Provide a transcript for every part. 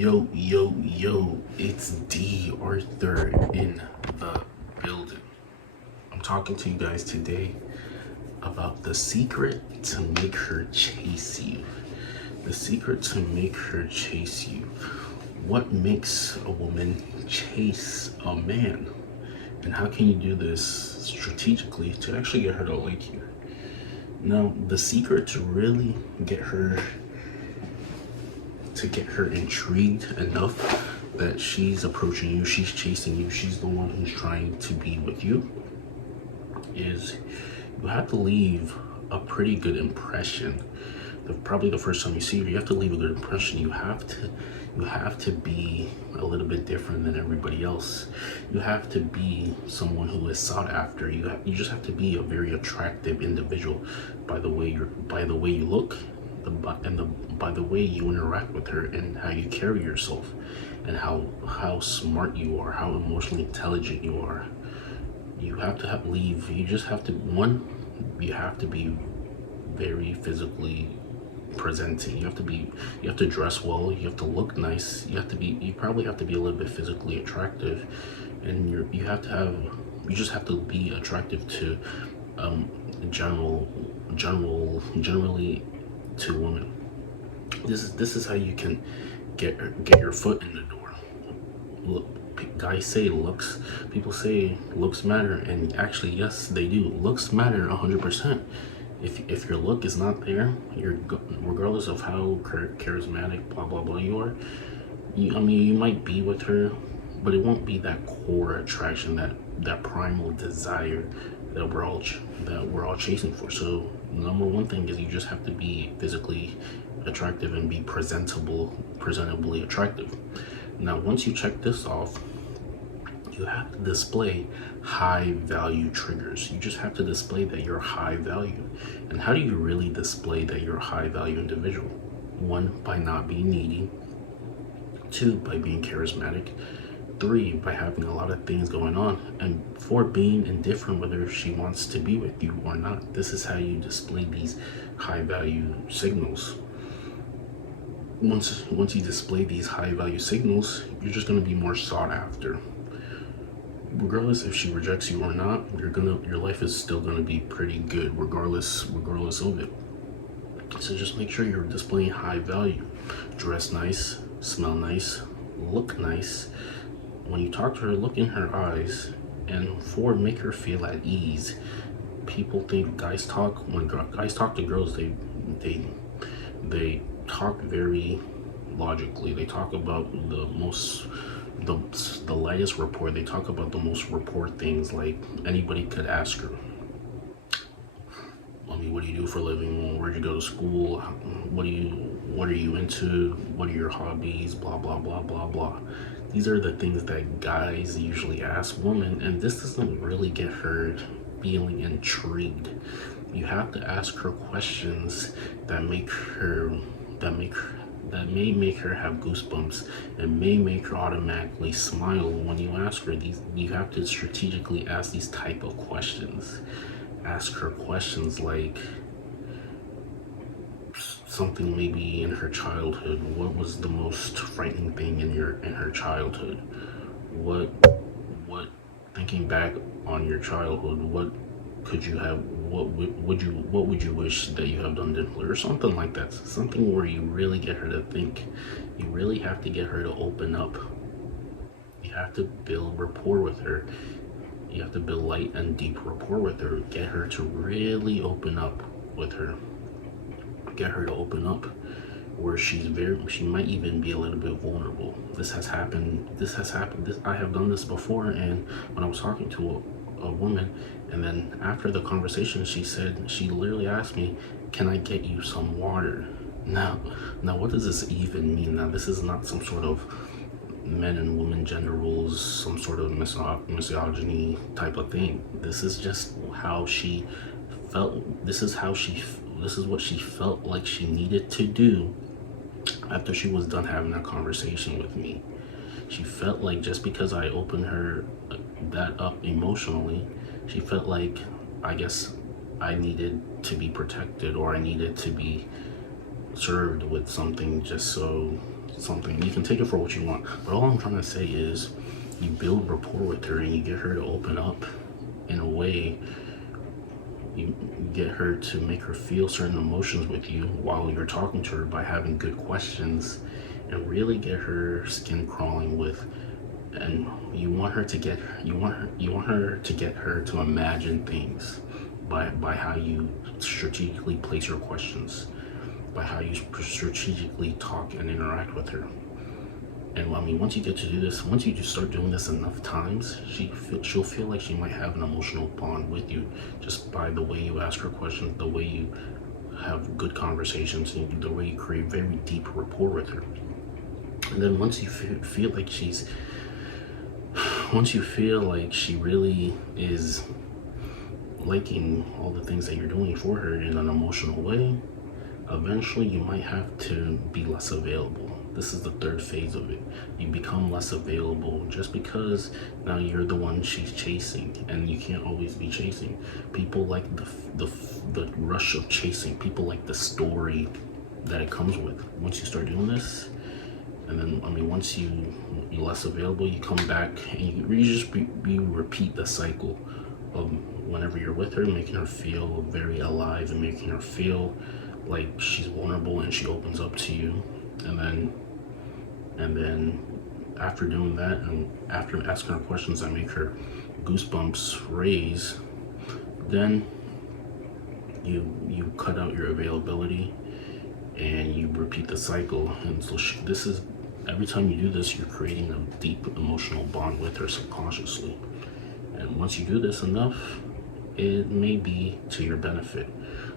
Yo, it's D.Arthur in the building. I'm talking to you guys today about the secret to make her chase you. The secret to make her chase you. What makes a woman chase a man? And how can you do this strategically to actually get her to like you? Now, the secret to really get her intrigued enough that she's approaching you, she's chasing you, she's the one who's trying to be with you, is you have to leave a pretty good impression. Probably the first time you see her, you have to leave a good impression. You have to be a little bit different than everybody else. You have to be someone who is sought after. You just have to be a very attractive individual by the way you look, by the way you interact with her, and how you carry yourself, and how smart you are, how emotionally intelligent you are. You have to leave. You just have to you have to be very physically presenting. You have to dress well, you have to look nice, you probably have to be a little bit physically attractive, and you just have to be attractive to generally to women. This is how you can get your foot in the door. Look, people say looks matter, and actually yes, they do. Looks matter 100%. If your look is not there, regardless of how charismatic, blah blah blah you are, you might be with her, but it won't be that core attraction, that primal desire that we're all chasing for. So number one thing is you just have to be physically attractive and be presentably attractive. Now, once you check this off, you have to display high value triggers. You just have to display that you're high value. And how do you really display that you're a high value individual? One, by not being needy. Two, by being charismatic. Three, by having a lot of things going on. And four, being indifferent whether she wants to be with you or not. This is how you display these high value signals. Once you display these high value signals, you're just going to be more sought after. Regardless if she rejects you or not, your life is still gonna be pretty good regardless of it. So just make sure you're displaying high value. Dress nice, smell nice, look nice. When you talk to her, look in her eyes, and four, make her feel at ease. People think when guys talk to girls, they talk very logically. They talk about the lightest rapport. They talk about the most rapport things, like anybody could ask her, what do you do for a living? Where'd you go to school? What are you into? What are your hobbies? Blah blah blah blah blah. These are the things that guys usually ask women, and this doesn't really get her feeling intrigued. You have to ask her questions that may make her have goosebumps, and may make her automatically smile when you ask her these. You have to strategically ask these type of questions. Ask her questions like something maybe in her childhood. What was the most frightening thing in her childhood? What thinking back on your childhood, what could you have, what would you wish that you have done differently, or something like that. Something where you really get her to think. You really have to get her to open up. You have to build rapport with her. You have to build light and deep rapport with her. Get her to really open up with her. Get her to open up where she might even be a little bit vulnerable. This has happened. I have done this before, and when I was talking to a woman, and then after the conversation, she literally asked me, "Can I get you some water?" Now what does this even mean? Now, this is not some sort of men and women gender roles, some sort of misogyny type of thing. This is just how she felt. This is what she felt like she needed to do after she was done having that conversation with me. She felt like just because I opened her that up emotionally, she felt like, I guess, I needed to be protected, or I needed to be served with something just so something. You can take it for what you want, but all I'm trying to say is you build rapport with her and you get her to open up in a way. You get her to make her feel certain emotions with you while you're talking to her by having good questions, and really get her skin crawling with. And you want her to get her to imagine things by how you strategically place your questions, by how you strategically talk and interact with her. And I mean, once you get to do this, once you just start doing this enough times, she'll feel like she might have an emotional bond with you just by the way you ask her questions, the way you have good conversations, and the way you create very deep rapport with her. And then once you feel like she really is liking all the things that you're doing for her in an emotional way, eventually you might have to be less available. This is the third phase of it. You become less available just because now you're the one she's chasing, and you can't always be chasing. People like the rush of chasing. People like the story that it comes with. Once you start doing this, and then I mean, once you're less available, you come back and you repeat the cycle of whenever you're with her, making her feel very alive and making her feel like she's vulnerable and she opens up to you. And then after doing that and after asking her questions that make her goosebumps raise, then you cut out your availability and you repeat the cycle. And so this is, every time you do this, you're creating a deep emotional bond with her subconsciously. And once you do this enough, it may be to your benefit.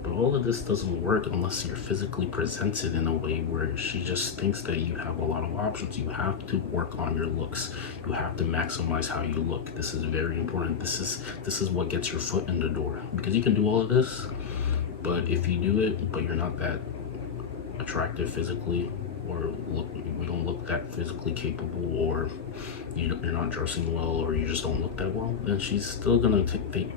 But all of this doesn't work unless you're physically presented in a way where she just thinks that you have a lot of options. You have to work on your looks. You have to maximize how you look. This is very important. This is what gets your foot in the door. Because you can do all of this, but if you do it, but you're not that attractive physically, or you don't look that physically capable, or you're not dressing well, or you just don't look that well, then she's still gonna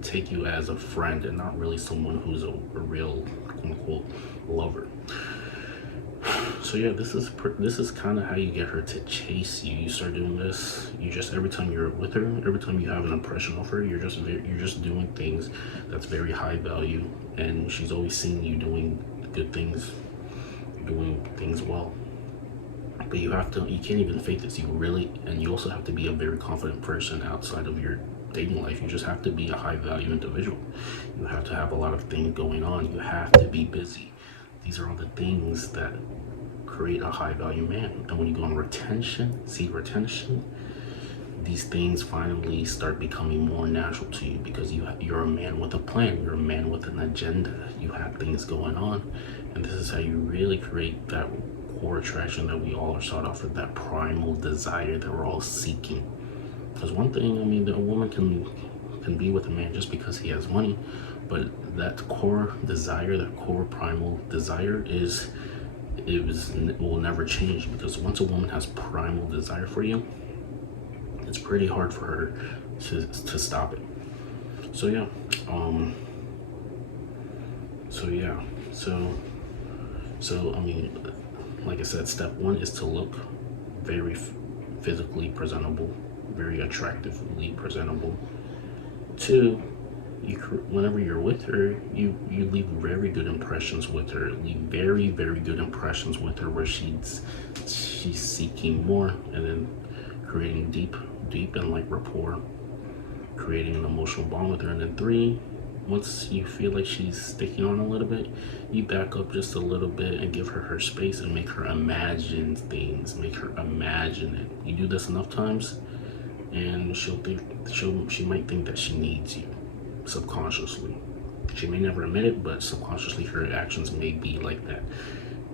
take you as a friend and not really someone who's a real quote-unquote lover. So yeah, this is kind of how you get her to chase you. You start doing this. You just, every time you're with her, every time you have an impression of her, you're just doing things that's very high value, and she's always seeing you doing good things, doing things well. But you can't even fake this. And you also have to be a very confident person outside of your dating life. You just have to be a high value individual. You have to have a lot of things going on. You have to be busy. These are all the things that create a high value man. And when you go on retention, these things finally start becoming more natural to you, because you're a man with a plan. You're a man with an agenda. You have things going on. And this is how you really create that core attraction that we all are sought after, that primal desire that we're all seeking. Because one thing, I mean, a woman can be with a man just because he has money, but that core desire, that core primal desire will never change, because once a woman has primal desire for you, it's pretty hard for her to stop it. So yeah, so I mean, like I said, step one is to look very physically presentable, very attractively presentable. Two, whenever you're with her, you leave very good impressions with her. Leave very, very good impressions with her where she's seeking more, and then creating deep and like rapport, creating an emotional bond with her. And then three, once you feel like she's sticking on a little bit, you back up just a little bit and give her space and make her imagine things, make her imagine it. You do this enough times, and she might think that she needs you subconsciously. She may never admit it, but subconsciously her actions may be like that,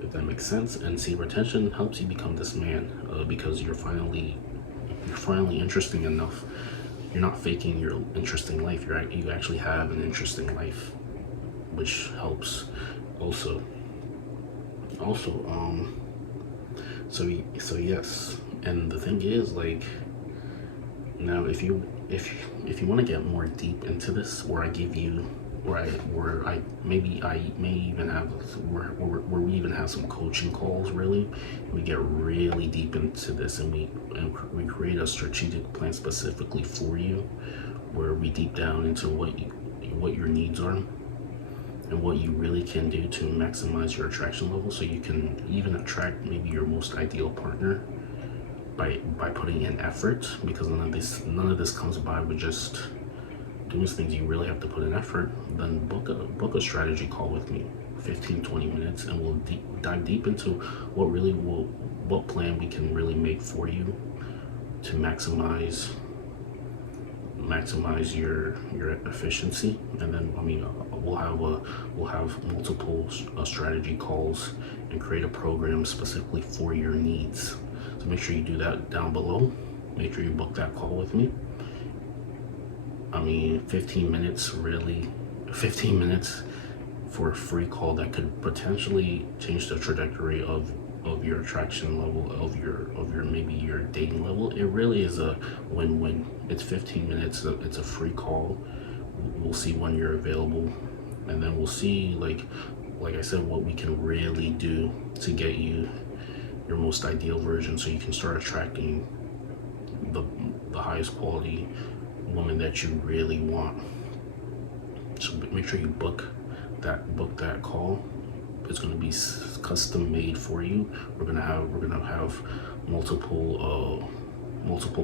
if that makes sense. And see, retention helps you become this man, because you're finally interesting enough. You're not faking your interesting life. You actually have an interesting life, which helps also. So yes. And the thing is, like, now if you want to get more deep into this, where I give you where I may even have where we even have some coaching calls. Really, we get really deep into this, and we create a strategic plan specifically for you, where we deep down into what your needs are and what you really can do to maximize your attraction level, so you can even attract maybe your most ideal partner by putting in effort. Because none of this comes by with just doing things. You really have to put in effort. Then book a strategy call with me, 15-20 minutes, and we'll dive deep into what plan we can really make for you to maximize your efficiency. And then we'll have multiple strategy calls and create a program specifically for your needs. So make sure you do that down below. Make sure you book that call with me. 15 minutes, really, 15 minutes for a free call that could potentially change the trajectory of your attraction level, of your maybe your dating level. It really is a win-win. It's 15 minutes, it's a free call. We'll see when you're available, and then we'll see, like I said, what we can really do to get you your most ideal version, so you can start attracting the highest quality woman that you really want. So make sure you book that call. It's going to be custom made for you. We're gonna have multiple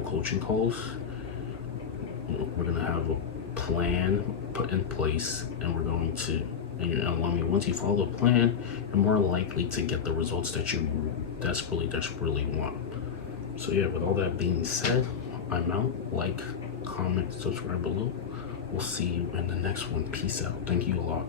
coaching calls. We're gonna have a plan put in place, and we're going to, once you follow the plan, you're more likely to get the results that you desperately want. So yeah, with all that being said, I'm out. Like, comment, subscribe below. We'll see you in the next one. Peace out. Thank you a lot.